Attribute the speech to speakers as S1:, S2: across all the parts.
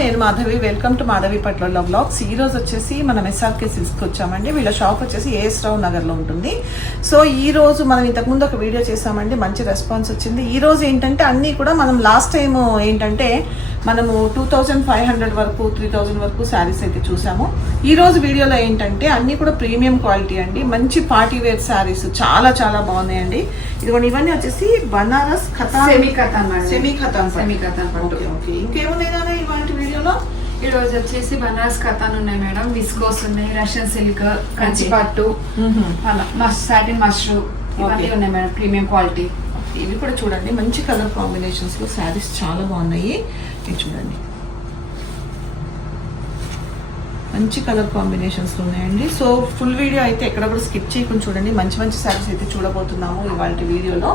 S1: నేను Madhavi. Welcome to Madhavi పట్ల blogs ఈ రోజు వచ్చేసి మనం ఎస్ఆర్కే సిల్స్కి వచ్చామండి. వీళ్ళ షాప్ వచ్చేసి ఏఎస్ రావు నగర్లో ఉంటుంది. సో ఈ రోజు మనం ఇంతకుముందు ఒక వీడియో చేసామండి మంచి రెస్పాన్స్ వచ్చింది. ఈ రోజు ఏంటంటే అన్నీ కూడా మనం లాస్ట్ టైం ఏంటంటే మనము టూ థౌజండ్ ఫైవ్ హండ్రెడ్ వరకు త్రీ థౌజండ్ వరకు శారీస్ అయితే చూసాము. ఈ రోజు వీడియోలో ఏంటంటే అన్నీ కూడా ప్రీమియం క్వాలిటీ అండి. మంచి పార్టీ వేర్ శారీస్ చాలా చాలా బాగున్నాయండి. ఇదిగోండి ఇవన్నీ వచ్చేసి బనారస్ ఖతా
S2: semi madam
S1: semi Katan
S2: semi పట్టు.
S1: ఓకే ఓకే ఇంకేమున్నాయి నాన్న ఇవాళ వీడియోలో
S2: ఈ రోజు వచ్చేసి బనారస్ కథాన్ ఉన్నాయి మేడం. విస్కోస్ ఉన్నాయి రష్యన్ సిల్క్ కంచి. పట్టు అలా మస్ సాటిన్ మష్రూ ఇవన్నీ. ఉన్నాయి మేడం ప్రీమియం క్వాలిటీ.
S1: ఇవి కూడా చూడండి. మంచి కలర్ కాంబినేషన్స్లో శారీస్ చాలా బాగున్నాయి. చూడండి. మంచి కలర్ కాంబినేషన్స్ ఉన్నాయండి. సో ఫుల్ వీడియో అయితే ఎక్కడ కూడా స్కిప్ చేయకుండా చూడండి. మంచి మంచి శారీస్ అయితే చూడబోతున్నాము ఇవాళ వీడియోలో.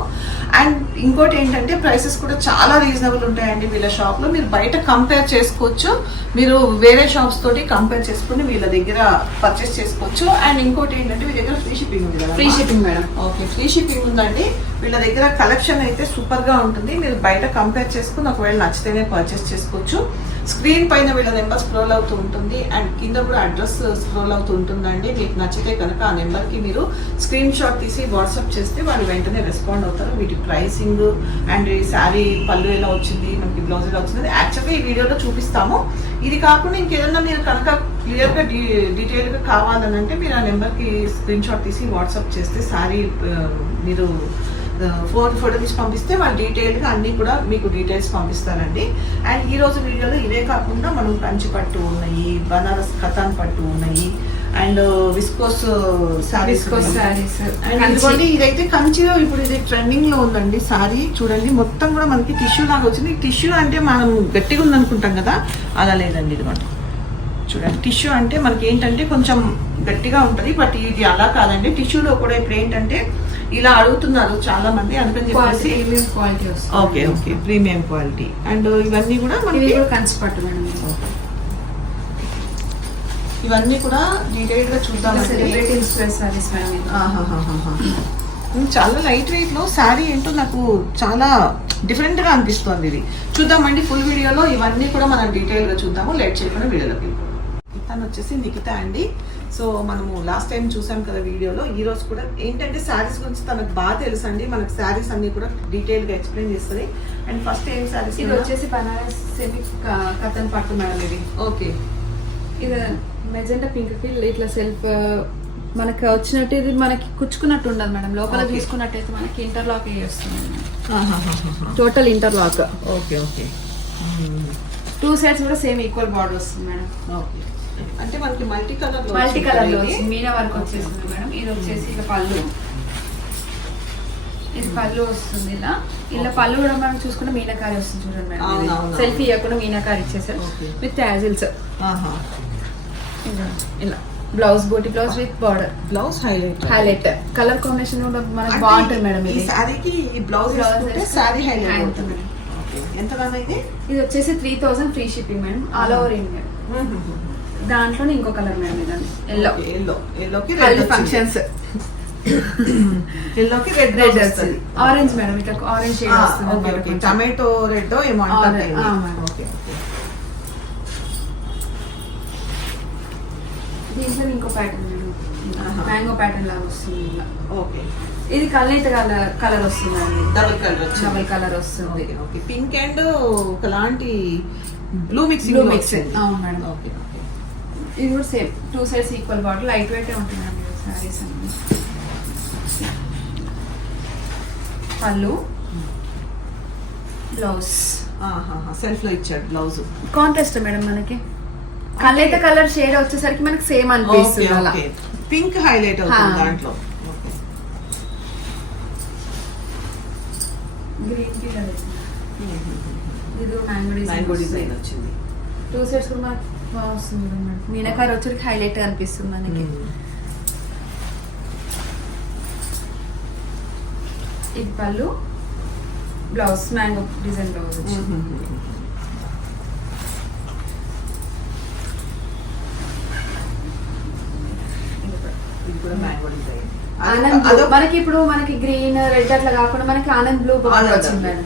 S1: అండ్ ఇంకోటి ఏంటంటే ప్రైసెస్ కూడా చాలా రీజనబుల్ ఉంటాయండి వీళ్ళ షాప్లో. మీరు బయట కంపేర్ చేసుకోవచ్చు. మీరు వేరే షాప్స్ తోటి కంపేర్ చేసుకుని వీళ్ళ దగ్గర పర్చేస్ చేసుకోవచ్చు. అండ్ ఇంకోటి ఏంటంటే వీళ్ళ దగ్గర ఫ్రీ షిప్పింగ్ ఉంది
S2: free shipping madam
S1: okay free shipping ఉందండి. వీళ్ళ దగ్గర కలెక్షన్ అయితే సూపర్గా ఉంటుంది. మీరు బయట కంపేర్ చేసుకుని ఒకవేళ నచ్చితేనే పర్చేస్ చేసుకోవచ్చు. స్క్రీన్ పైన వీళ్ళ నెంబర్ స్క్రోల్ అవుతూ ఉంటుంది అండ్ కింద కూడా అడ్రస్ స్క్రోల్ అవుతూ ఉంటుందండి. మీకు నచ్చితే కనుక ఆ నెంబర్కి మీరు స్క్రీన్ షాట్ తీసి వాట్సాప్ చేస్తే వాళ్ళు వెంటనే రెస్పాండ్ అవుతారు. వీటి ప్రైసింగ్ అండ్ ఈ శారీ పళ్ళు ఎలా వచ్చింది మనకి బ్లౌజ్ ఎలా వచ్చింది యాక్చువల్గా ఈ వీడియోలో చూపిస్తాము. ఇది కాకుండా ఇంకేదన్నా మీరు కనుక క్లియర్గా డీ డీటెయిల్గా కావాలని అంటే మీరు ఆ నెంబర్కి స్క్రీన్ షాట్ తీసి వాట్సాప్ చేస్తే శారీ మీరు ఫోన్ ఫోటో తీసి పంపిస్తే వాళ్ళు డీటెయిల్గా అన్నీ కూడా మీకు డీటెయిల్స్ పంపిస్తారండి. అండ్ ఈ రోజు వీడియోలో ఇదే కాకుండా మనం కంచి పట్టు ఉన్నాయి బనారస్ ఖతాన్ పట్టు ఉన్నాయి అండ్ విస్కోస్ శారీస్ అండ్ ఇదైతే కంచిలో ఇప్పుడు ఇది ట్రెండింగ్లో ఉందండి సారీ. చూడండి మొత్తం కూడా మనకి టిష్యూ లాగా వచ్చింది. టిష్యూ అంటే మనం గట్టిగా ఉందనుకుంటాం కదా అలా లేదండి ఇదిగోండి. చూడండి టిష్యూ అంటే మనకి ఏంటంటే కొంచెం గట్టిగా ఉంటుంది బట్ ఇది అలా కాదండి. టిష్యూలో కూడా ఇప్పుడు ఏంటంటే ఇలా అడుగుతున్నారు చాలా మంది అందుకని చెప్పేసి.
S2: Quality
S1: okay okay premium quality. And ఇవన్నీ కూడా మనకి
S2: కంచి పట్టు మేడం.
S1: ఇవన్నీ కూడా డీటెయిల్గా
S2: సెలబ్రిటీ ఇన్స్పైర్ మేడం.
S1: ఉమ్, చాలా లైట్ వెయిట్లో శారీ ఏంటో నాకు చాలా డిఫరెంట్గా అనిపిస్తుంది ఇది. చూద్దామండి ఫుల్ వీడియోలో ఇవన్నీ కూడా మనం డీటెయిల్గా చూద్దాము. లేట్ చేయకుండా వీడియోలోకి. తను వచ్చేసి నిఖిత అండి. సో మనము లాస్ట్ టైం చూసాం కదా వీడియోలో ఈ రోజు కూడా ఏంటంటే శారీస్ గురించి తనకు బాగా తెలుసు అండి మనకు శారీస్ అన్ని కూడా డీటెయిల్గా ఎక్స్ప్లెయిన్ చేస్తుంది. అండ్ ఫస్ట్ ఏం శారీస్
S2: ఇది వచ్చేసి బనారస్ సెమీ కథన్ పట్టు మేడం ఇది.
S1: ఓకే
S2: ఇది మెజెంటా పింక్ ఫిల్ ఇట్లా సెల్ఫ్ మనకి వచ్చినట్టు ఇది మనకి కుచ్చుకున్నట్టు ఉండదు మేడం. లోపల
S1: Okay.
S2: చూసుకున్నట్టయితే మనకి ఇంటర్లాక్ వస్తుంది total interlock
S1: okay okay
S2: two sides కూడా సేమ్ ఈక్వల్ బార్డర్ వస్తుంది మేడం.
S1: ఓకే అంటే మనకి మల్టీ కలర్
S2: మల్టీ కలర్లో మీనా వర్క్ వచ్చేసింది మేడం. ఇది వచ్చేసి ఇలా పళ్ళు. ఇది పళ్ళు వస్తుంది ఇలా. ఇలా పళ్ళు కూడా మనం చూసుకుంటే మీనాకారి వస్తుంది చూడండి మేడం సెల్ఫీ ఇవ్వకుండా మీనాకారి ఇచ్చేసారు. విత్ యాజిల్స్
S1: ఆహా.
S2: ఇలా. బ్లౌజ్ బోటి blouse with border
S1: blouse highlight
S2: highlight colour combination కూడా మనకి బాగుంటుంది మేడం
S1: ఈ
S2: ఇది.
S1: శారీకి ఈ బ్లౌజ్ శారీ హైలైట్ అవుతుంది. ఓకే ఎంత ఇది?
S2: ఇది వచ్చేసి three thousand free shipping madam. All over India దాంట్లోనే ఇంకో కలర్ మేడం ఇదండి ఎల్లో
S1: ఎల్లో ఎల్లోకి రెడ్
S2: ఫంక్షన్స్
S1: ఎల్లోకి రెడ్
S2: రెడ్ వస్తుంది. ఆరెంజ్ మేడం ఇట్లా ఆరెంజ్ షేడ్ వస్తుంది.
S1: టమాటో రెడ్ ఏమో. ఓకే
S2: దీంట్లో ఇంకో ప్యాటర్న్. మ్యాంగో ప్యాటర్న్ లాగా వస్తుంది ఇలా
S1: ఓకే.
S2: ఇది కలర్ కలర్ కలర్ వస్తుంది అండి?
S1: డబుల్ కలర్
S2: డబుల్ కలర్ వస్తుంది.
S1: ఓకే పింక్ అండ్ ఒకలాంటి బ్లూ మిక్స్
S2: Blue mix. అవును మేడం.
S1: ఓకే.
S2: ఇది కూడా same. Two sides equal bottle light weight ఉంటుందండి సారీస్ అన్ని. పళ్ళు. బ్లౌజ్
S1: సెల్ఫ్లో ఇచ్చాడు బ్లౌజ్
S2: కాంట్రాస్ట్ మేడం మనకి? కలర్ కలర్ షేడ్ వచ్చేసరికి మనకి సేమ్ అనిపిస్తుంది అలా.
S1: పింక్ హైలైట్ అవుతుంది. దాంట్లో.
S2: గ్రీన్కి ఇది మ్యాంగో
S1: మ్యాంగో
S2: డిజైన్
S1: డిజైన్ వచ్చింది.
S2: టూ కూడా మనకి బాగా వస్తుంది కదా మేడం మీనకారి వచ్చరికి హైలైట్గా అనిపిస్తుంది మనకి. ఇది పళ్ళు బ్లౌజ్ మ్యాంగో డిజైన్ బ్లౌజ్ వచ్చింది ఇది కూడా.
S1: ఇది కూడా మ్యాంగో డిజైన్.
S2: ఆనంద్ blue. మనకి ఇప్పుడు మనకి గ్రీన్ రెడ్ అట్లా కాకుండా మనకి ఆనంద్ బ్లూ వచ్చింది మేడం.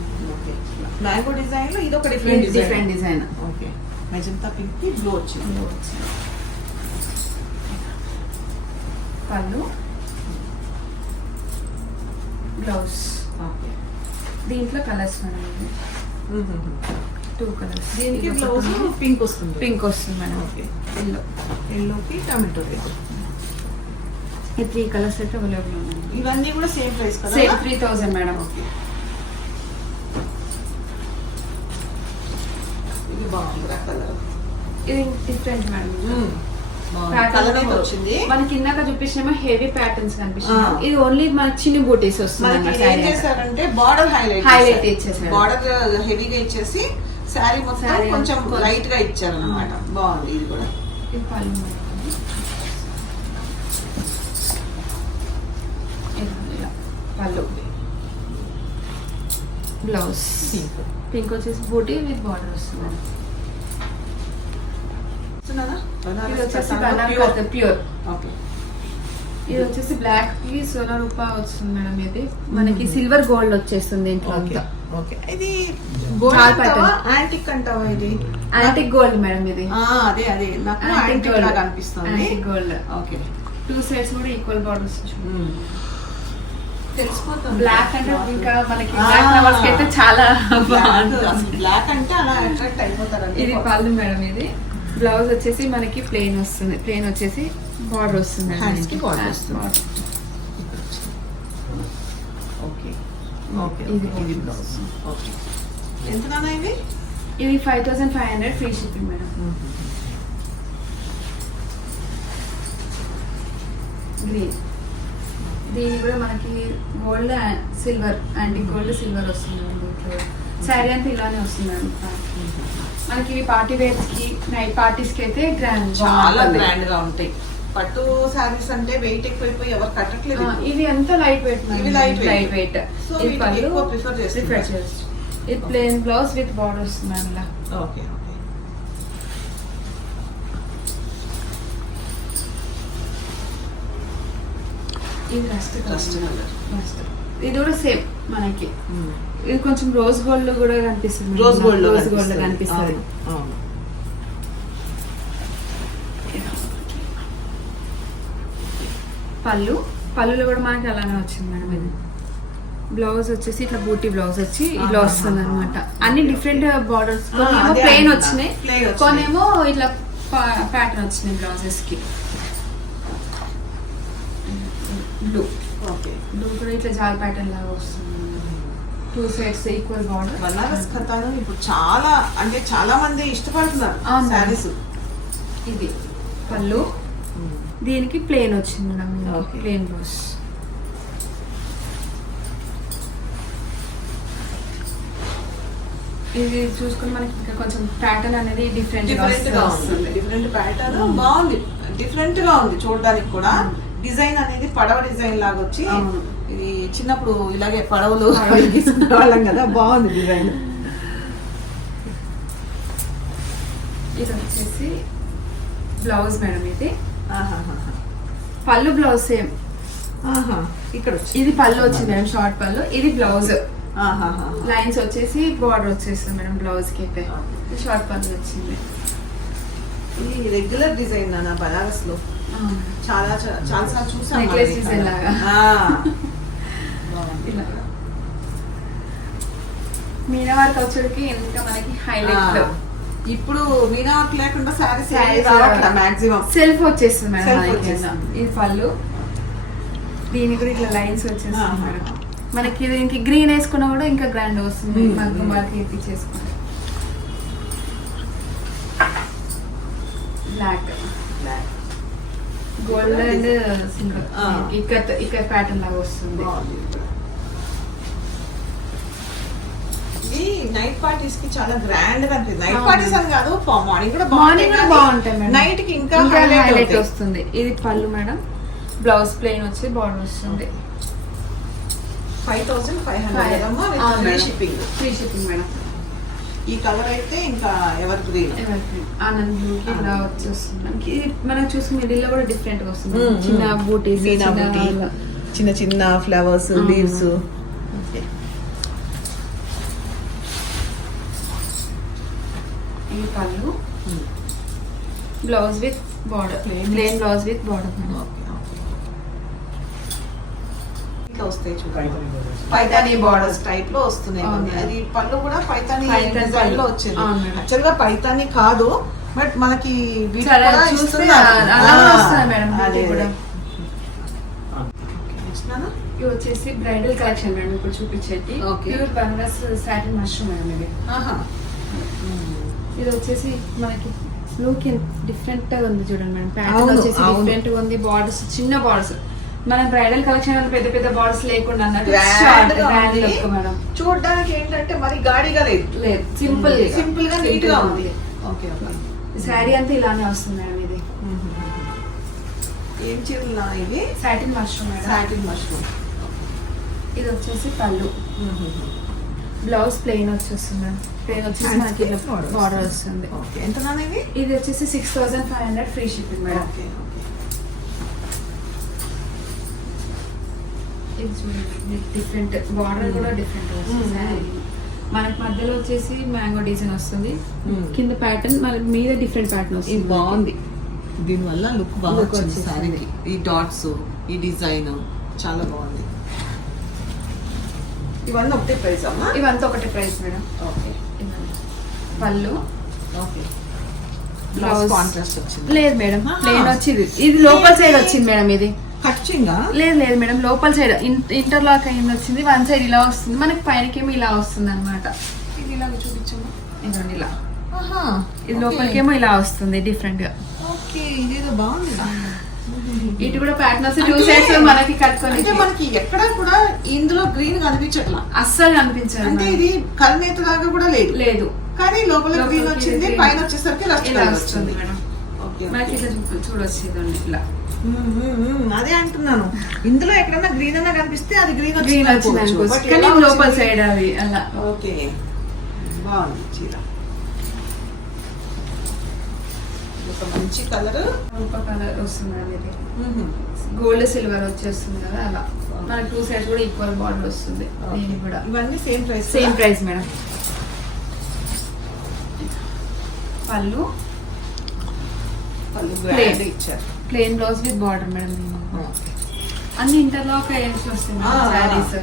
S1: మ్యాంగో డిజైన్లో ఇది ఒక different
S2: different
S1: design magenta pink blue వచ్చింది
S2: బ్లూ వచ్చింది పళ్ళు బ్లౌజ్
S1: ఓకే
S2: దీంట్లో కలర్స్ మేడం టూ కలర్స్
S1: దీనికి బ్లౌజ్ పింక్ వస్తుంది.
S2: పింక్ వస్తుంది మేడం.
S1: ఓకే
S2: ఎల్లో
S1: ఎల్లోకి టమాటో
S2: ఈ త్రీ కలర్స్ అయితే అవైలబుల్ ఉన్నాయి.
S1: ఇవన్నీ కూడా సేమ్ ప్రైస్ కదా?
S2: Same three thousand madam
S1: okay ఇది బాగుంది. కలర్.
S2: ఇది డిఫరెంట్ మేడం
S1: వచ్చింది.
S2: మనకి ఇందాక చూపించినేమో హెవీ ప్యాటర్న్స్ కనిపిస్తుంది. ఇది ఓన్లీ మనకి చిన్ని బూటీస్ వస్తుంది
S1: ఏం. చేశారంటే బార్డర్ హైలైట్
S2: Highlight ఇచ్చేసారు.
S1: బార్డర్ హెవీగా ఇచ్చేసి శారీ మొత్తం కొంచెం లైట్గా ఇచ్చారు అనమాట బాగుంది ఇది కూడా.
S2: ఇది పళ్ళు బ్లౌజ్ పింక్ వచ్చేసి బూటీ విత్ బార్డర్ వస్తుంది. ఇది వచ్చేసి బనానా ప్యూర్
S1: ఓకే.
S2: ఇది వచ్చేసి బ్లాక్కి సోనా రూపా వస్తుంది మేడం ఇది. మనకి సిల్వర్ గోల్డ్ వచ్చేస్తుంది దీంట్లో
S1: ఓకే
S2: అంతా.
S1: ఓకే. ఇది గోల్డ్. యాంటిక్ అంటావా? ఇది?
S2: యాంటిక్ గోల్డ్ మేడం ఇది.
S1: అదే అదే. నాకు
S2: యాంటిక్ గోల్డ్
S1: లాగా అనిపిస్తుంది.
S2: Antique gold
S1: okay.
S2: Two sides కూడా ఈక్వల్ బార్డర్స్
S1: తెలిసిపోతుంది.
S2: బ్లాక్ అంటే ఇంకా మనకి. బ్లాక్ అయితే చాలా బాగుంటుంది.
S1: బ్లాక్ అంటే అలా అట్రాక్ట్ అయిపోతారండి
S2: ఇది పళ్ళు మేడం ఇది. బ్లౌజ్ వచ్చేసి మనకి ప్లెయిన్ వస్తుంది. ప్లెయిన్ వచ్చేసి బార్డర్ వస్తుంది.
S1: ఓకే ఓకే
S2: ఇది
S1: ఇది బ్లౌజ్ ఓకే ఎంత ఇది?
S2: ఇది five thousand five hundred free shipping madam. Green దీని కూడా మనకి gold silver anti gold silver వస్తుంది మేడం దీంట్లో. శారీ అంతా ఇలానే వస్తుంది మేడం మనకి ఇవి పార్టీ వేర్స్కి నైట్ పార్టీస్కి అయితే గ్రాండ్
S1: చాలా గ్రాండ్గా ఉంటాయి. పట్టు సారీస్ అంటే వెయిట్ ఎక్కువైపోయి ఎవరు కట్టట్లేదు.
S2: ఇవి అంతా లైట్ వెయిట్
S1: ఇవి weight.
S2: లైట్ వెయిట్
S1: So,
S2: ఇది. ప్రిఫర్ చేస్తాం ఇది ప్లేన్ బ్లౌజ్ విత్ బార్డర్ వస్తుంది ఇలా
S1: ఓకే
S2: ఇది రస్ట్
S1: Rust colour.
S2: రస్ట్ ఇది కూడా సేమ్ మనకి. ఇది కొంచెం రోజ్ గోల్డ్ కూడా కనిపిస్తుంది.
S1: రోజ్ గోల్డ్
S2: రోజ్ గోల్డ్ కనిపిస్తుంది. పళ్ళు. పళ్ళులో కూడా మనకి అలానే వచ్చింది మేడం ఇది. బ్లౌజ్ వచ్చేసి ఇట్లా బూటీ బ్లౌజ్ వచ్చి ఇట్లా వస్తుంది అనమాట అన్ని డిఫరెంట్ బార్డర్స్ ప్లెయిన్. వచ్చినాయి. కొన్నేమో ఇట్లా ప్యాటర్న్ వచ్చినాయి బ్లౌజెస్కి. బ్లూ
S1: ఓకే
S2: బ్లూ కూడా ఇట్లా జాల్ ప్యాటర్న్ లాగా వస్తుంది. Two sides equal border
S1: Banaras ఖతాను ఇప్పుడు చాలా అంటే చాలా మంది ఇష్టపడుతున్నారు. శారీస్
S2: ఇది పళ్ళు. దీనికి ప్లేన్ వచ్చింది మేడం. ప్లేన్ బ్లౌజ్ ఇది చూసుకుని మనకి ఇంకా కొంచెం ప్యాటర్న్ అనేది డిఫరెంట్
S1: డిఫరెంట్గా ఉంది. డిఫరెంట్ ప్యాటర్న్ బాగుంది. డిఫరెంట్గా ఉంది చూడడానికి కూడా. డిజైన్ అనేది పడవ డిజైన్ లాగా వచ్చి. ఇది చిన్నప్పుడు ఇలాగే పడవలు తీసుకునే వాళ్ళం కదా బాగుంది డిజైన్.
S2: ఇది వచ్చేసి బ్లౌజ్ మేడం ఇది. పళ్ళు బ్లౌజ్ సేమ్.
S1: ఇక్కడ
S2: ఇది పళ్ళు వచ్చింది మేడం షార్ట్ పళ్ళు. ఇది బ్లౌజ్. లైన్స్ వచ్చేసి బార్డర్ వచ్చేస్తుంది మేడం బ్లౌజ్కి అయితే. షార్ట్ పళ్ళు వచ్చింది.
S1: ఇది రెగ్యులర్ డిజైన్ నా బనారస్లో చాలా చాలా సార్లు చూసాను.
S2: మీనా వర్క్ వచ్చేటికి ఇంకా మనకి. హైలైట్
S1: ఇప్పుడు మీనా వర్క్ లేకుండా రావట్లే మాక్సిమం
S2: సెల్ఫ్ వచ్చేస్తుంది మేడం. ఇది పళ్ళు. దీనికి కూడా ఇట్లా లైన్స్ వచ్చేస్తుంది. మేడం. మనకి ఇది ఇంక గ్రీన్ వేసుకున్నా కూడా ఇంకా గ్రాండ్ వస్తుంది.
S1: Hmm.
S2: మగ్గం వర్క్ ఎత్తిచ్చేసుకుంటే బ్లాక్ గోల్డ్ అండ్ సిల్వర్
S1: ఆ.
S2: ఇక్కత్ ఇక్కత్ ప్యాటర్న్ లాగా వస్తుంది.
S1: నైట్ పార్టీస్కి చాలా గ్రాండ్గా అనిపిస్తుంది. నైట్. పార్టీస్ అని కాదు మార్నింగ్ కూడా
S2: మార్నింగ్ కూడా బాగుంటాయి మేడం.
S1: నైట్కి ఇంకా హైలైట్.
S2: వస్తుంది. ఇది పళ్ళు మేడం. బ్లౌజ్ ప్లెయిన్ వచ్చి బార్డర్ వస్తుంది.
S1: Five thousand five hundred free. Shipping
S2: free shipping madam.
S1: ఈ కలర్ అయితే ఇంకా ఎవర్ గ్రీన్
S2: ఆనంద్ బ్లూ కి ఇలా వచ్చేస్తుంది. మనకి మనం చూసుకునే మిడిల్లో కూడా డిఫరెంట్గా వస్తుంది. చిన్న
S1: బూటీ. చిన్న చిన్న ఫ్లవర్స్. లీవ్స్
S2: ఇది పళ్ళు blouse with border. Plain blouse with border
S1: okay. ఇట్లా వస్తాయి చూడండి. పైతానీ బార్డర్స్ టైప్లో వస్తున్నాయి. అది పళ్ళు కూడా పైతానీ లో
S2: పళ్ళు.
S1: వచ్చింది. యాక్చువల్గా పైతానీ కాదు బట్ మనకి?
S2: ఇవి వచ్చేసి బ్రైడల్ కలెక్షన్ మేడం ఇప్పుడు చూపించేది. Pure Banaras satin mushroom madam ఇది. ఇది వచ్చేసి మనకి డిఫరెంట్గా ఉంది చూడండి మేడం ప్యాటర్న్ వచ్చేసి. డిఫరెంట్గా ఉంది బార్డర్స్ చిన్న బార్డర్స్ మన బ్రైడల్ కలెక్షన్ పెద్ద పెద్ద బార్డర్స్ లేకుండా
S1: చూడడానికి ఏంటంటే మరి గాడిగా లేదు.
S2: లేదు. సింపుల్
S1: సింపుల్గా నీట్గా ఉంది. ఓకే ఓకే
S2: శారీ అంతా ఇలానే వస్తుంది మేడం ఇది.
S1: ఏం చీరలు ఇవి
S2: satin mushroom madam.
S1: Satin mushroom
S2: ఇది వచ్చేసి పళ్ళు. బ్లౌజ్ ప్లెయిన్ వచ్చేస్తుంది ప్లెయిన్ వచ్చేసి మనకి బార్డర్ వస్తుంది.
S1: ఓకే ఎంత ఇవి
S2: ఇది? వచ్చేసి six thousand five hundred free shipping madam.
S1: Okay
S2: ఇది చూడండి డిఫరెంట్ బార్డర్ కూడా డిఫరెంట్ వస్తుంది
S1: Mm.
S2: శారీ మనకి మధ్యలో వచ్చేసి మ్యాంగో డిజైన్ వస్తుంది.
S1: Mm.
S2: కింద ప్యాటర్న్ మన మీద డిఫరెంట్ ప్యాటర్న్
S1: ఇది
S2: వస్తుంది.
S1: బాగుంది. దీనివల్ల లుక్ బాగా
S2: Look
S1: వచ్చింది. శారీకి. ఈ డాట్స్ ఈ డిజైన్ చాలా బాగుంది. ఇవన్నీ ఒకటే ప్రైస్ అమ్మా?
S2: ఇవంతా ఒకటే ప్రైస్ మేడం.
S1: ఓకే.
S2: పళ్ళు.
S1: ఓకే. బ్లౌజ్ కాంట్రాస్ట్ వచ్చింది.
S2: లేదు మేడం. ప్లేన్ వచ్చింది. ఇది లోపల సైడ్ వచ్చింది మేడం ఇది.
S1: కట్చింగా
S2: లేదు లేదు మేడం లోపల సైడ్ ఇంటర్లాక్ అయింది వచ్చింది వన్ సైడ్ ఇలా వస్తుంది. మనకి పైనకేమో ఇలా వస్తుంది అనమాట
S1: ఇది ఇలాగ చూపించమ్మా.
S2: ఇదండి ఇలా. ఇది లోపలికేమో ఇలా వస్తుంది డిఫరెంట్గా.
S1: ఓకే ఇదేదో బాగుంది
S2: ఇటు కూడా ప్యాటర్న్ వస్తే టూ సైడ్స్ మనకి కట్టుకొని
S1: మనకి ఎక్కడ కూడా ఇందులో గ్రీన్ కనిపించట్లా.
S2: అస్సలు కనిపించదు
S1: అంటే. ఇది కల్నేత లాగా కూడా లేదు.
S2: లేదు.
S1: కానీ లోపల గ్రీన్ వచ్చింది. పైన వచ్చేసరికి
S2: ఇలా వస్తుంది మేడం.
S1: ఓకే
S2: మనకి ఇట్లా చూడొచ్చు ఇట్లా.
S1: అదే అంటున్నాను. ఇందులో ఎక్కడన్నా గ్రీన్ అన్నా కనిపిస్తే అది గ్రీన్
S2: గ్రీన్ వచ్చింది అనుకోవచ్చు. కానీ ఇది లోపల సైడ్ అది అలా.
S1: ఓకే. బాగుంది చీర. ఒక మంచి కలర్
S2: ఒక కలర్ వస్తుంది ఇది గోల్డ్ సిల్వర్ వచ్చేస్తుంది కదా అలా. మనకి టూ సైడ్స్ కూడా ఈక్వల్ బార్డర్ వస్తుంది. దీనికి కూడా.
S1: ఇవన్నీ same price
S2: same price madam పళ్ళు.
S1: పళ్ళు ఇచ్చారు.
S2: Plain blouse with border madam. అన్ని ఇంటర్లాక్ అయ్యేసి వస్తుంది. శారీస్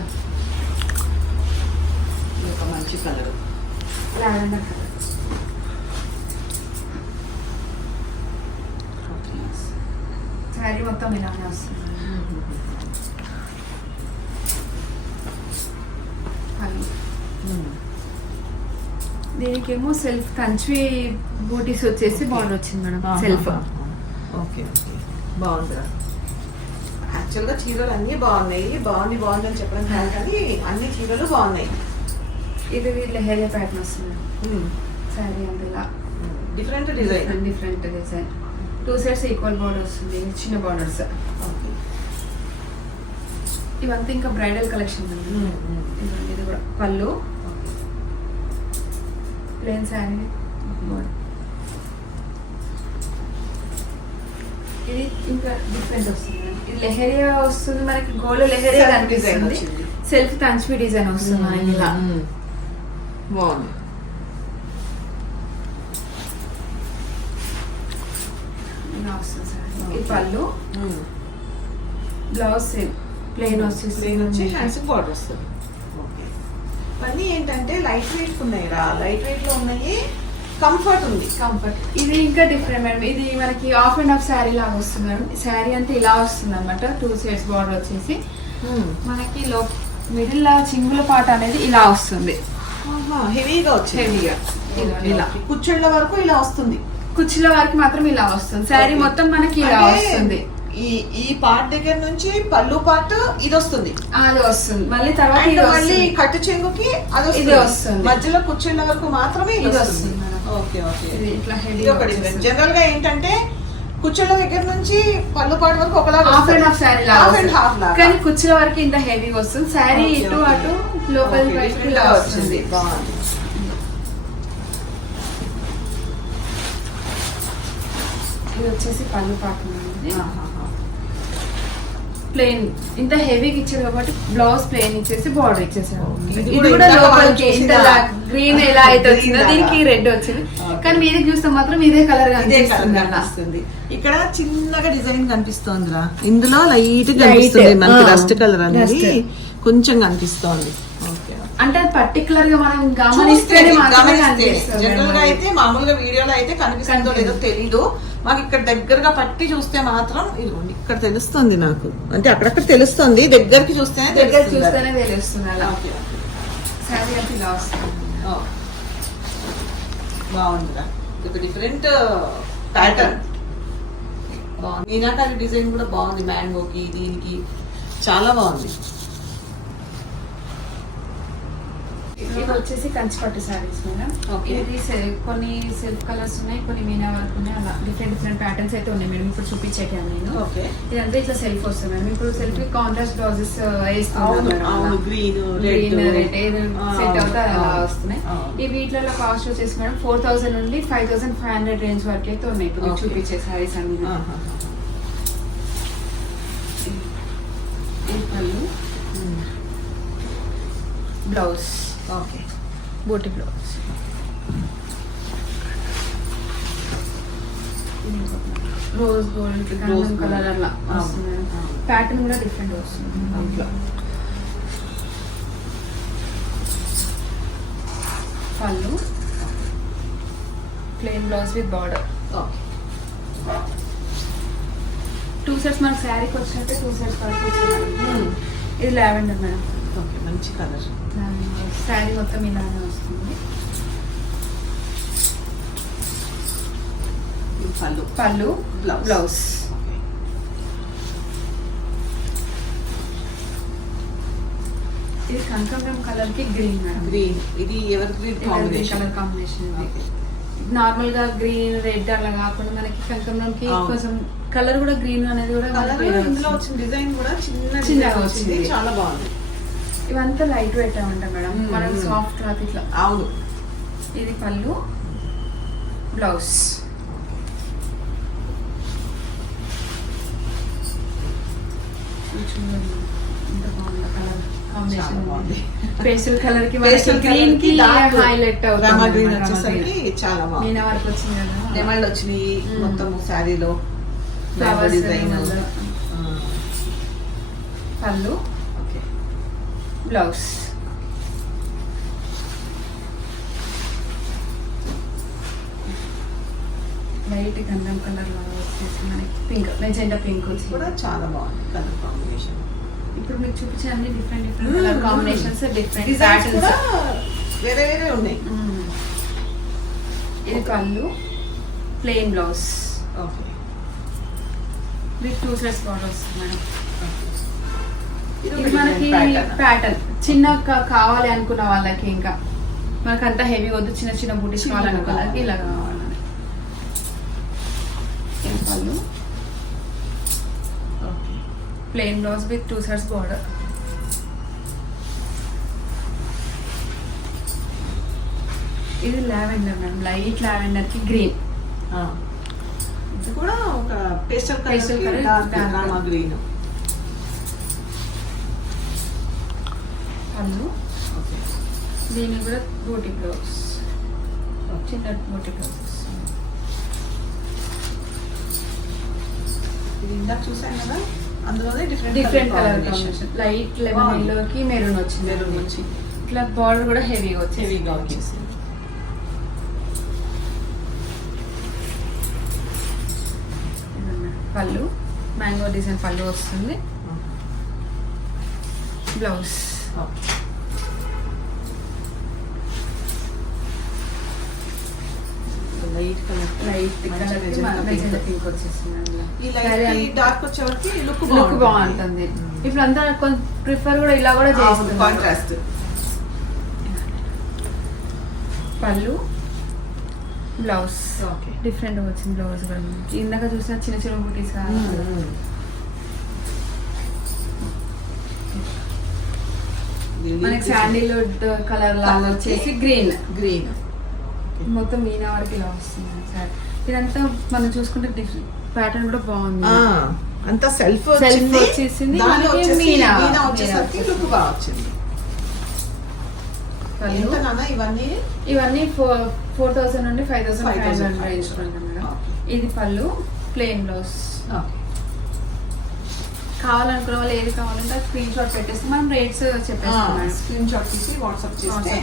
S1: ఒక మంచి కలర్
S2: లావెండర్ కలర్ శారీ మొత్తం ఇలానే వస్తుంది. పళ్ళు దీనికేమో సెల్ఫ్ కంచి బూటీస్ వచ్చేసి బార్డర్ వచ్చింది మేడం సెల్ఫ్
S1: ఓకే ఓకే. బాగుందిరా. యాక్చువల్గా చీరలు అన్నీ బాగున్నాయి. బాగుంది బాగుంది అని చెప్పడం కాదు కానీ అన్ని చీరలు బాగున్నాయి.
S2: ఇది లెహరియా ప్యాటర్న్ వస్తుంది. శారీ అంటే ఇలా
S1: different design
S2: different design two sides equal border వస్తుంది. చిన్న బార్డర్స్
S1: ఓకే
S2: ఇవంతా ఇంకా బ్రైడల్ కలెక్షన్ అండి. ఇదిగోండి, ఇది కూడా. పళ్ళు. ప్లేన్ శారీ బార్డర్ ఇంకా డిఫరెంట్ వస్తుంది. ఇది లెహరియా వస్తుంది మనకి గోల్డ్ లెహరియా కనిపిస్తుంది. సెల్ఫ్ తంచివి డిజైన్ వస్తుంది మనకి ఇలా.
S1: బాగుంది.
S2: వస్తుంది పళ్ళు. బ్లౌజ్ సేమ్ ప్లేన్ వచ్చేసి
S1: ప్లేన్ వచ్చి హ్యాండ్స్ బార్డర్ వస్తుంది. ఓకే. ఇవన్నీ ఏంటంటే లైట్ వెయిట్ ఉన్నాయి రా. లైట్ వెయిట్లో ఉన్నాయి. కంఫర్ట్ ఉంది.
S2: కంఫర్ట్ ఇది ఇంకా డిఫరెంట్ మేడం. ఇది మనకి ఆఫ్ అండ్ ఆఫ్ శారీ లాగా వస్తుంది మేడం. శారీ అంతా ఇలా వస్తుంది అనమాట టూ సైడ్స్ బార్డర్ వచ్చేసి. మనకి లో మిడిల్ లా చింగుల పాట అనేది ఇలా వస్తుంది.
S1: హెవీగా వచ్చింది.
S2: హెవీగా ఇలా.
S1: కుచ్చెళ్ళ వరకు ఇలా వస్తుంది.
S2: కుర్చీల వరకు మాత్రం ఇలా వస్తుంది. శారీ. మొత్తం మనకి ఇలా వస్తుంది.
S1: ఈ ఈ పార్ట్ దగ్గర నుంచి పళ్ళు పార్ట్ ఇది వస్తుంది.
S2: అది వస్తుంది. మళ్ళీ తర్వాత
S1: మళ్ళీ. కట్టు చెంగుకి అది
S2: ఇది వస్తుంది.
S1: మధ్యలో కుచ్చెళ్ళ వరకు మాత్రమే ఇది వస్తుంది. Okay okay.
S2: ఇది ఇట్లా
S1: ఇది
S2: హెవీ
S1: ఒక డిఫరెన్స్ జనరల్గా ఏంటంటే కుచ్చెళ్ళ దగ్గర నుంచి పళ్ళు పాటు వరకు ఒకలాగా
S2: half and half sari
S1: half and half. లాగా.
S2: కానీ కుర్చీల వరకు ఇంత హెవీగా వస్తుంది. శారీ ఇటు. అటు లోపల ఇలా
S1: బాగుంది.
S2: ఇది వచ్చేసి పళ్ళు పాటు. ప్లెయిన్ ఇంత హెవీగా ఇచ్చారు కాబట్టి బ్లౌజ్ ప్లెయిన్ ఇచ్చేసి బార్డర్ ఇచ్చేసారు
S1: ఇది కూడా
S2: లోపలికి గ్రీన్ ఎలా అయితే వచ్చిందో
S1: లాగా.
S2: దీనికి రెడ్ వచ్చింది. కానీ మీదకి చూస్తే మాత్రం ఇదే కలర్ కనిపిస్తుంది
S1: ఇక్కడ చిన్నగా డిజైన్ కనిపిస్తోందిరా ఇందులో లైట్. కనిపిస్తుంది మనకి
S2: ఆ,
S1: రస్ట్ కలర్ అనేది. కొంచెం కనిపిస్తోంది
S2: అంటే పర్టికులర్గా మనం కనిపిస్తుంది జనరల్గా.
S1: అయితే మామూలుగా వీడియోలో అయితే కనిపిస్తుందో లేదో. తెలీదు మాకు ఇక్కడ దగ్గరగా పట్టి చూస్తే మాత్రం ఇదిగోండి ఇక్కడ తెలుస్తుంది నాకు. అంటే అక్కడక్కడ తెలుస్తుంది దగ్గరికి చూస్తేనే
S2: దగ్గర. చూస్తేనే తెలుస్తుంది.
S1: బాగుందిరా. ఇది డిఫరెంట్ ప్యాటర్న్. బాగుంది. మీనాకారి డిజైన్ కూడా బాగుంది. మ్యాంగోకి దీనికి చాలా బాగుంది.
S2: ఇది వచ్చేసి కంచి పట్టు శారీస్ మేడం. ఇది కొన్ని సిల్క్ కలర్స్ ఉన్నాయి కొన్ని మీనా వర్క్ ఉన్నాయి అలా డిఫరెంట్ డిఫరెంట్ ప్యాటర్న్స్ అయితే ఉన్నాయి మేడం. ఇప్పుడు చూపించాను నేను. ఇదంతా ఇట్లా సెల్ఫ్ వస్తుంది మేడం. ఇప్పుడు సెల్ఫ్ కాంట్రాస్ట్ బ్లౌజెస్
S1: అవును గ్రీన్
S2: గ్రీన్
S1: రెడ్
S2: రెడ్ ఏది సెట్ అవుతా అలా వస్తున్నాయి. ఈ వీటిలో కాస్ట్ వచ్చేసి మేడం ఫోర్ థౌసండ్ నుండి five thousand five hundred range వరకు అయితే ఉన్నాయి. ఇప్పుడు. చూపించే శారీస్ అన్ని. బ్లౌజ్
S1: ఓకే
S2: బోటి బ్లౌజ్ రోజ్ గోల్డ్
S1: Rose
S2: గంధం
S1: gold.
S2: కలర్ అలా
S1: అవును,
S2: వస్తుంది
S1: అవును.
S2: ప్యాటర్న్ కూడా డిఫరెంట్ వస్తుంది. దాంట్లో పళ్ళు plain blouse with border
S1: okay
S2: two sets మనకి శారీకి వచ్చినట్టే టూ సెట్స్ వరకు వచ్చింది
S1: ఉమ్.
S2: ఇది లావెండర్ మేడం
S1: ఓకే మంచి కలర్
S2: శారీ మొత్తం ఇలానే వస్తుంది
S1: పళ్ళు
S2: పళ్ళు. బ్లౌజ్. ఇది కనకాంబరం కలర్కి గ్రీన్
S1: గ్రీన్ ఇది evergreen combination
S2: colour combination. నార్మల్గా గ్రీన్ రెడ్ అలా కాకుండా మనకి కనకాంబరంకి
S1: అవును.
S2: కొంచెం కలర్ కూడా గ్రీన్ అనేది కూడా
S1: ఇందులో. వచ్చిన డిజైన్ కూడా చిన్న
S2: చిన్నగా
S1: వచ్చింది. చాలా బాగుంది
S2: ఇవంతా లైట్ వెయిట్ ఉంటాయి మేడం మనం. సాఫ్ట్ క్లాత్ ఇట్లా.
S1: అవును.
S2: ఇది పళ్ళు బ్లౌజ్. Pastel colour. కి
S1: Pastel గ్రీన్కి
S2: హైలైట్ అవుతుంది
S1: గ్రీన్ వచ్చేసరికి. చాలా బాగుంది.
S2: మీనా వరకు వచ్చింది కదా?
S1: వచ్చినాయి. మొత్తం శారీలో.
S2: Flowers
S1: design.
S2: పళ్ళు. బ్లౌజ్ లైట్ గంధం కలర్ వచ్చేసి మనకి పింక్ మెజెండా పింక్ వచ్చి
S1: కూడా చాలా బాగుంది కలర్ కాంబినేషన్
S2: ఇప్పుడు మీకు చూపించే అన్ని different different colour combinations different
S1: designs
S2: patterns
S1: వేరే వేరే ఉన్నాయి
S2: ఇది పళ్ళు plain blouse
S1: okay
S2: with two sets border వస్తుంది మేడం
S1: ఇది
S2: మనకి ప్యాటర్న్ చిన్న కావాలి అనుకున్న వాళ్ళకి ఇంకా. మనకి అంత హెవీ వద్దు చిన్న చిన్న బూటీస్ కావాలనుకున్న వాళ్ళకి
S1: కావాలి.
S2: ఇలా పళ్ళు plain blouse with two sets border ఇది లావెండర్ మేడం లైట్ లావెండర్కి గ్రీన్
S1: ఇది కూడా ఒక పేస్టల్ కలర్ గ్రీన్
S2: పళ్ళు దీనికి కూడా బూటీ బ్లౌజ్ చిన్న బూటీ బ్లౌజ్
S1: ఇది ఇందాక చూసాను కదా? అందులోనే different
S2: different colour combination light lemon. ఎల్లోకి మెరూన్ వచ్చింది.
S1: మెరూన్ వచ్చింది.
S2: ఇట్లా బార్డర్ కూడా హెవీగా వచ్చింది
S1: హెవీగా వచ్చేసింది.
S2: పళ్ళు. మ్యాంగో డిజైన్ పళ్ళు వస్తుంది. బ్లౌజ్
S1: లైట్ కలర్ ఈ డార్క్ వచ్చేవరకు లుక్
S2: లుక్ బాగుంటుంది. ఇప్పుడు అంతా ప్రిఫర్ కూడా ఇలా కూడా చేస్తుంది
S1: కాంట్రాస్ట్
S2: పళ్ళు బ్లౌజ్.
S1: ఓకే.
S2: డిఫరెంట్ వచ్చింది బ్లౌజ్ కూడా. ఇందాక చూసిన చిన్న చిన్న బూటీస్ మనకి శాండిల్వుడ్ కలర్ లాగా వచ్చేసి గ్రీన్.
S1: గ్రీన్
S2: మొత్తం మీనా వరకు ఇలా వస్తుంది. సార్ ఇదంతా మనం చూసుకుంటే డిఫరెంట్ ప్యాటర్న్ కూడా బాగుంది.
S1: అంతా సెల్ఫ్ వచ్చింది.
S2: వచ్చేసింది, మీనా.
S1: వచ్చేసరికి లుక్ బాగా వచ్చింది. ఇవన్నీ?
S2: ఇవన్నీ ఫోర్ ఫోర్ థౌసండ్ నుండి five thousand five
S1: 5,500
S2: hundred range. ఇది పళ్ళు. ప్లెయిన్ బ్లౌజ్
S1: ఓకే
S2: కావాలనుకున్న వాళ్ళు ఏది కావాలంటే స్క్రీన్ షాట్ పెట్టేస్తే మనం రేట్స్ చెప్పేస్తాం
S1: స్క్రీన్ షాట్ తీసి వాట్సాప్ చేస్తే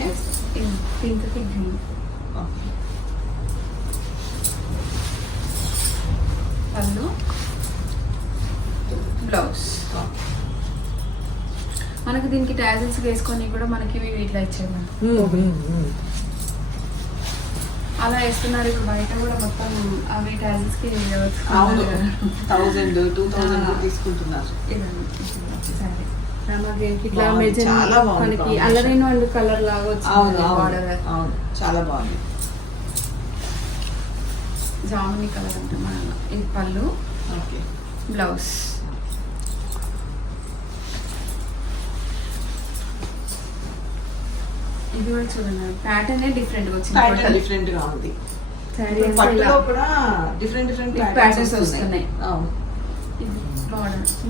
S2: పింక్కి గ్రీన్. పళ్ళు బ్లౌజ్. మనకి దీనికి టాజిల్స్ వేసుకొని కూడా మనకి ఇట్లా
S1: ఉమ్.
S2: అలా వేస్తున్నారు. ఇప్పుడు బయట కూడా మొత్తం అవి టాజిల్స్కి
S1: అవును. థౌజండ్ టూ థౌజండ్
S2: ఆ.
S1: తీసుకుంటున్నారు.
S2: సరే ఇట్లా
S1: చాలా
S2: మనకి. అల్లరైన వండు కలర్ లాగా
S1: అవును
S2: వచ్చింది
S1: అవును
S2: బార్డర్
S1: అవును. చాలా బాగుంది.
S2: జాముని కలర్ అంటే మన ఇది పళ్ళు.
S1: ఓకే.
S2: బ్లౌజ్ ఇది కూడా చూడండి. ప్యాటర్న్ డిఫరెంట్ వచ్చింది
S1: ప్యాటర్న్. డిఫరెంట్గా ఉంది. పట్టులో కూడా డిఫరెంట్ డిఫరెంట్ ప్యాటర్న్స్
S2: వస్తున్నాయి.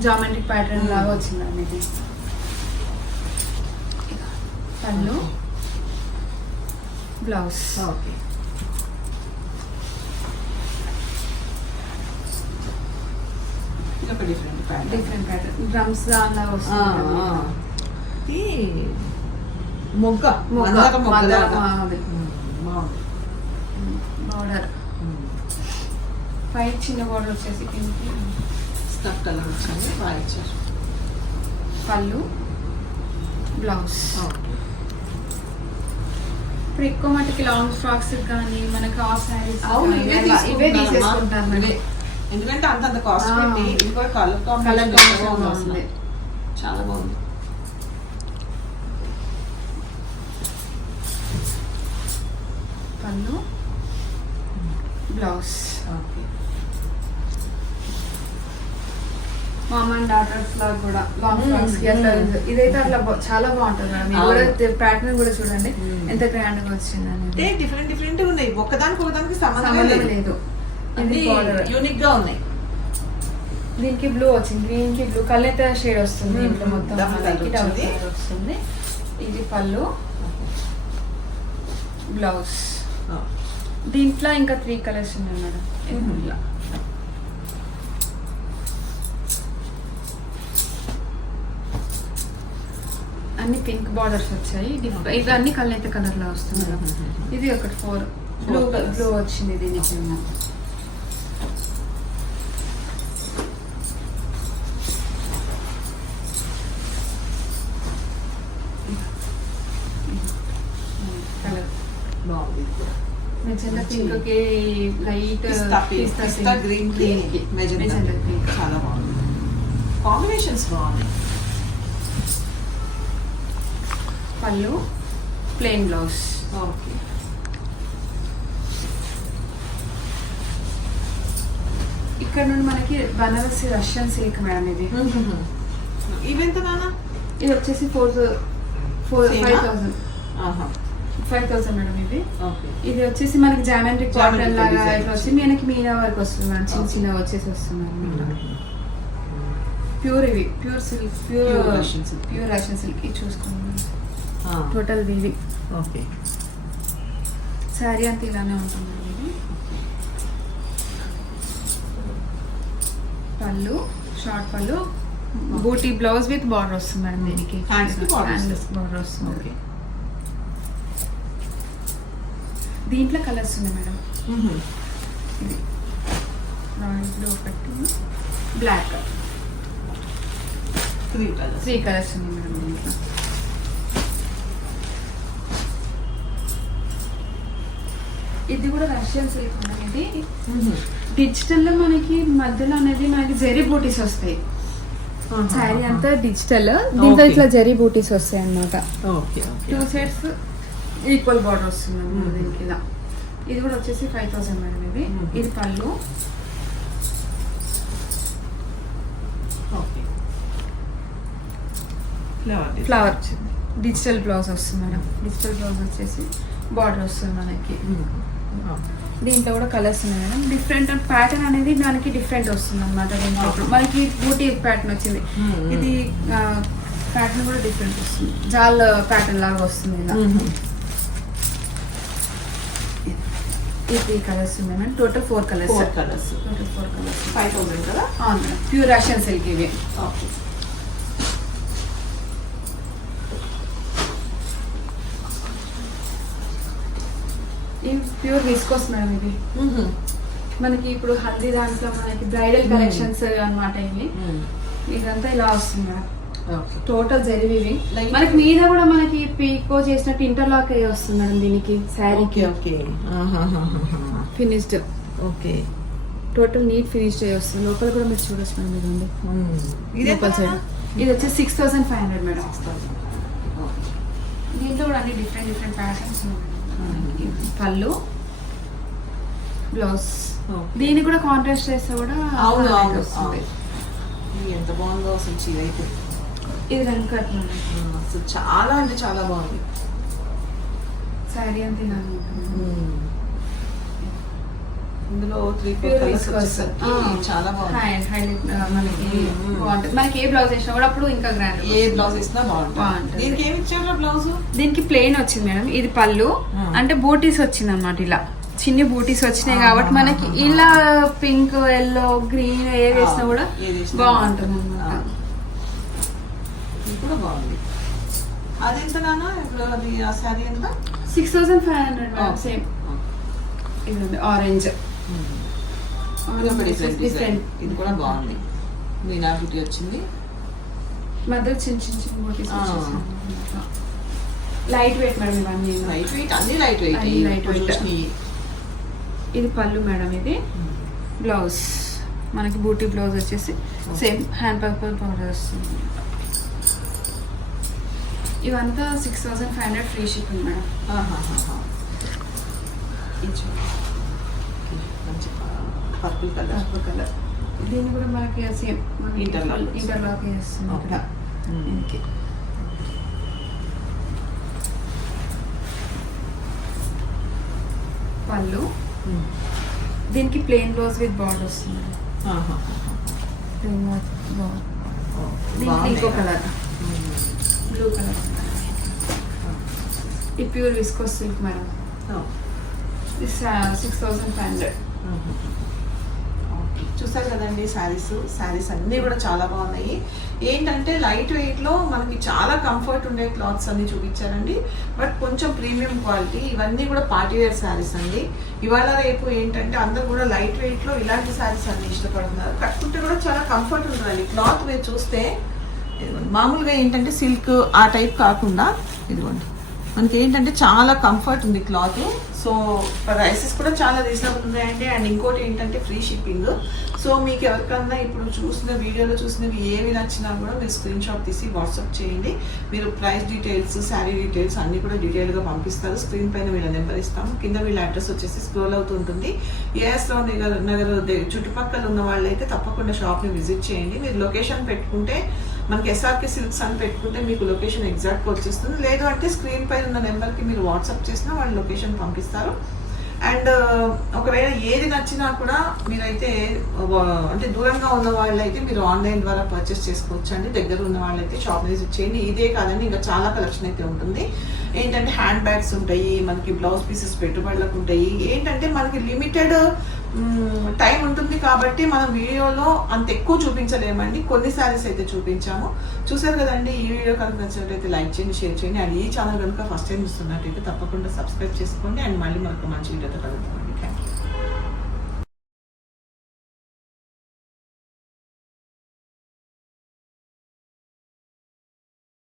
S2: Geometric pattern
S1: Hmm.
S2: లాగా వచ్చింది అనేది పళ్ళు. Blouse
S1: okay. Different pattern
S2: different pattern drums దానిలాగా వస్తుంది
S1: మొగ్గ.
S2: మొగ్గ. ఆ, బార్డర్. పై చిన్న బార్డర్ వచ్చేసి కిందకి.
S1: స్కర్ట్ కలర్ వచ్చింది బాగా ఇచ్చారు.
S2: పళ్ళు బ్లౌజ్. ఇప్పుడు ఎక్కువ మటుకి లాంగ్ ఫ్రాక్స్ కానీ మనకి హాఫ్ శారీస్
S1: అవును ఇవే.
S2: తీసేసుకుంటాను.
S1: ఎందుకంటే అంతంత కాస్ట్
S2: ఆ.
S1: పెట్టి ఇది కూడా కలర్ కాంబినేషన్ చాలా బాగుంది.
S2: పళ్ళు blouse.
S1: Okay.
S2: Mom and daughters లాగా కూడా లాంగ్ ఫ్రాక్స్ అట్లా. ఇదైతే అట్లా చాలా బాగుంటుంది మేడం ఇది. కూడా ప్యాటర్న్ కూడా చూడండి.
S1: Hmm.
S2: ఎంత గ్రాండ్గా వచ్చింది
S1: అంటే డిఫరెంట్ డిఫరెంట్ ఉన్నాయి. ఒకదానికి ఒకదానికి సంబంధం లేదు.
S2: ఇది.
S1: యూనిక్గా ఉన్నాయి.
S2: దీనికి బ్లూ వచ్చింది. గ్రీన్కి బ్లూ కలెత షేడ్ వస్తుంది
S1: Hmm,
S2: దీంట్లో మొత్తం. వస్తుంది. ఇది పళ్ళు. బ్లౌజ్ దీంట్లో ఇంకా త్రీ కలర్స్ ఉన్నాయి మేడం. అన్ని పింక్ బార్డర్స్ వచ్చాయి. ఇది అన్ని కలర్ కలర్లో వస్తుంది ఇది ఒకటి ఫోర్ బ్లూ. బ్లూ వచ్చింది దీనికి కలర్
S1: బాగుంది ఇది కూడా.
S2: మెజెండా
S1: మంచి-
S2: పింక్కి లైట్
S1: పిస్తా గ్రీన్కి మెజెంటా చాలా బాగుంది కాంబినేషన్స్ బాగున్నాయి
S2: పళ్ళు ప్లెయిన్ బ్లౌజ్
S1: ఓకే
S2: ఇక్కడ నుండి మనకి బనారసి రష్యన్ సిల్క్ మేడం ఇది
S1: ఇవెంత నాన్న
S2: ఇది వచ్చేసి four four five? Thousand five thousand madam ఇది ఇది వచ్చేసి మనకి
S1: Geometric
S2: కాటన్ లాగా ఇట్లా వచ్చి. మనకి మీనా వరకు వస్తుంది మేడం చిన్న. చిన్న వచ్చేసి వస్తుంది ప్యూర్ ఇవి. Pure silk pure
S1: Russian silk.
S2: Pure Russian silk ఇది చూసుకోండి టోటల్ వీవి.
S1: ఓకే.
S2: శారీ అంతా ఇలానే ఉంటుంది ఇది. పళ్ళు షార్ట్ పళ్ళు. బూటీ బ్లౌజ్ విత్ బార్డర్ వస్తుంది మేడం దీనికి. బార్డర్ వస్తుంది.
S1: ఓకే.
S2: దీంట్లో కలర్స్ ఉన్నాయి మేడం. ఇది. రాయల్ బ్లూ ఒకటి black
S1: three colours
S2: three colours ఉన్నాయి మేడం దీంట్లో. ఇది కూడా రష్యన్ సిల్క్ అనేది డిజిటల్లో మనకి మధ్యలో అనేది మనకి జెరీ బూటీస్ వస్తాయి. శారీ అంతా డిజిటల్ దీంట్లో. ఇట్లా జెరీ బూటీస్ వస్తాయి అన్నమాట
S1: okay okay
S2: two sides equal border వస్తుంది దీనికి ఇలా. ఇది కూడా వచ్చేసి ఫైవ్ థౌసండ్ మేడం ఇది. ఇది పళ్ళు.
S1: ఓకే. ఫ్లవర్
S2: డిజిటల్ బ్లౌజ్ వస్తుంది మేడం. డిజిటల్ బ్లౌజ్ వచ్చేసి బార్డర్ వస్తుంది మనకి. దీంట్లో కూడా కలర్స్ ఉన్నాయి మేడం. డిఫరెంట్ ప్యాటర్న్ అనేది మనకి డిఫరెంట్ వస్తుంది అనమాట దీంట్లో. మనకి బూటీ ప్యాటర్న్ వచ్చింది. ఇది ప్యాటర్న్ కూడా డిఫరెంట్ వస్తుంది. జాల్ ప్యాటర్న్ లాగా వస్తుంది ఇలా. ఇది కలర్స్ ఉన్నాయి madam total four colours
S1: four colours
S2: total four colours
S1: five thousand కదా?
S2: అవును మేడం ప్యూర్ రష్యన్ సిల్క్ ఇవి.
S1: ఓకే
S2: ఇవి ప్యూర్ విస్కోస్ మేడం ఇవి. మనకి ఇప్పుడు హల్దీ దాంట్లో మనకి బ్రైడల్ కలెక్షన్స్ అన్నమాట ఇవి. ఇదంతా ఇలా వస్తుంది మేడం టోటల్
S1: Like-
S2: మనకి మీద కూడా మనకి పీకో చేసినట్టు ఇంటర్లాక్ అయ్యి వస్తుంది మేడం దీనికి? శారీకి
S1: okay
S2: finished
S1: okay
S2: total neat finish అయ్యి వస్తుంది. లోపల కూడా మీరు చూడొచ్చు మేడం ఇది ఉంది
S1: ఇదే
S2: లోపల సైడ్ ఇది వచ్చి six thousand five hundred madam. దీంట్లో కూడా అన్ని డిఫరెంట్ డిఫరెంట్ ప్యాటర్న్స్ పళ్ళు బ్లౌజ్ దీన్ని కూడా కాంట్రాస్ట్ చేస్తే కూడా
S1: ఎంత బాగుందో అసలు చీర అయితే.
S2: ఇది వెనకట్ మేడం
S1: అసలు చాలా అంటే చాలా బాగుంది.
S2: శారీ అంతా.
S1: ఇందులో త్రీ ఫోర్ కలర్స్. చాలా బాగుంది.
S2: ఆ, మనకి
S1: మ్మ్.
S2: బాగుంటుంది. మనకి ఏ బ్లౌజ్ వేసినా కూడా అప్పుడు ఇంకా గ్రాండ్
S1: ఏ బ్లౌజ్ ఇచ్చినా బాగుంటుంది. దీనికి ఏమి ఇచ్చారు బ్లౌజ్
S2: దీనికి ప్లెయిన్ వచ్చింది మేడం ఇది పళ్ళు.
S1: ఆ.
S2: అంటే బూటీస్ వచ్చింది అనమాట ఇలా. చిన్ని బూటీస్ వచ్చినాయి కాబట్టి. మనకి ఇలా పింక్ ఎల్లో గ్రీన్ ఏ వేసినా కూడా
S1: వేసినా
S2: బాగుంటుంది
S1: ఇది కూడా బాగుంది. అది ఎంత నాన్న? ఇప్పుడు అది ఆ శారీ ఎంత?
S2: Six thousand five hundred. Same ఇది ఆరెంజ్
S1: ఇది కూడా బాగుంది. మీనా బ్యూటీ వచ్చింది.
S2: మధ్య చిన్న చిన్న చిన్న బూటీస్. లైట్ వెయిట్ మేడం ఇవన్నీ
S1: లైట్ వెయిట్ అన్ని లైట్ వెయిట్
S2: weight.
S1: చూసినవి
S2: ఇది పళ్ళు మేడం ఇది. బ్లౌజ్ మనకి బూటీ బ్లౌజ్ వచ్చేసి సేమ్ హ్యాండ్ పర్పల్ పౌడర్ వస్తుంది. ఇవంతా six thousand five hundred free shipping madam.
S1: Okay, purple colour
S2: purple colour దీన్ని కూడా మనకి సేమ్. ఇంటర్లాక్ ఇక్కడ. దీనికి. పళ్ళు. దీనికి ప్లెయిన్ బ్లౌజ్ విత్ బార్డర్ వస్తుంది. ప్లెయిన్ బార్డర్ దీనికి ఇంకో కలర్ బ్లూ కలర్ ఈ pure viscose silk madam six thousand five hundred
S1: చూసారు కదండి శారీస్ శారీస్ అన్నీ కూడా చాలా బాగున్నాయి. ఏంటంటే లైట్ వెయిట్లో మనకి చాలా కంఫర్ట్ ఉండే క్లాత్స్ అన్ని చూపించారండి. బట్ కొంచెం ప్రీమియం క్వాలిటీ ఇవన్నీ కూడా పార్టీ వేర్ శారీస్ అండి. ఇవాళ రేపు ఏంటంటే అందరూ కూడా లైట్ వెయిట్లో ఇలాంటి శారీస్ అన్ని ఇష్టపడుతున్నారు. కట్టుకుంటే కూడా చాలా కంఫర్ట్ ఉంటుందండి. క్లాత్ మీరు చూస్తే ఇదిగోండి. మామూలుగా ఏంటంటే సిల్క్ ఆ టైప్ కాకుండా ఇదిగోండి. మనకి ఏంటంటే చాలా కంఫర్ట్ ఉంది క్లాత్ సో ప్రైసెస్ కూడా చాలా రీజనబుల్ ఉన్నాయండి. అండ్ ఇంకోటి ఏంటంటే ఫ్రీ షిప్పింగ్ సో మీకు ఎవరికన్నా ఇప్పుడు చూసిన వీడియోలో చూసినవి ఏవి నచ్చినా కూడా మీరు స్క్రీన్ షాట్ తీసి వాట్సాప్ చేయండి. మీరు ప్రైస్ డీటెయిల్స్ శారీ డీటెయిల్స్ అన్ని కూడా డీటెయిల్గా పంపిస్తారు. స్క్రీన్ పైన వీళ్ళ నెంబర్ ఇస్తాము. కింద వీళ్ళ అడ్రస్ వచ్చేసి స్క్రోల్ అవుతుంటుంది ఏఎస్ రావు నగర్ నగర్ చుట్టుపక్కల ఉన్న వాళ్ళైతే తప్పకుండా షాప్ని విజిట్ చేయండి. మీరు లొకేషన్ పెట్టుకుంటే మనకి ఎస్ఆర్కే సిల్క్స్ అని పెట్టుకుంటే మీకు లొకేషన్ ఎగ్జాక్ట్గా వచ్చేస్తుంది. లేదు అంటే స్క్రీన్ పైన ఉన్న నెంబర్కి మీరు వాట్సాప్ చేసినా వాళ్ళు లొకేషన్ పంపిస్తారు. అండ్ uh, ఒకవేళ ఏది నచ్చినా కూడా మీరైతే uh, అంటే దూరంగా ఉన్న వాళ్ళైతే మీరు ఆన్లైన్ ద్వారా పర్చేస్ చేసుకోవచ్చు అండి. దగ్గర ఉన్న వాళ్ళైతే షాప్ విజిట్ చేయండి. ఇదే కాదండి ఇంకా చాలా కలెక్షన్ అయితే ఉంటుంది. ఏంటంటే హ్యాండ్ బ్యాగ్స్ ఉంటాయి మనకి బ్లౌజ్ పీసెస్ పెట్టుబడులకు ఉంటాయి. ఏంటంటే మనకి లిమిటెడ్ టైం ఉంటుంది కాబట్టి మనం వీడియోలో అంత ఎక్కువ చూపించలేమండి. కొన్ని సారీస్ అయితే చూపించాము. చూసారు కదండి ఈ వీడియో కనుక నచ్చినట్లయితే లైక్ చేయండి షేర్ చేయండి. అండ్ ఈ ఛానల్ కనుక ఫస్ట్ టైం చూస్తున్నట్టయితే తప్పకుండా సబ్స్క్రైబ్ చేసుకోండి. అండ్ మళ్ళీ మనకు మంచి వీడియోతో కలుగుతాం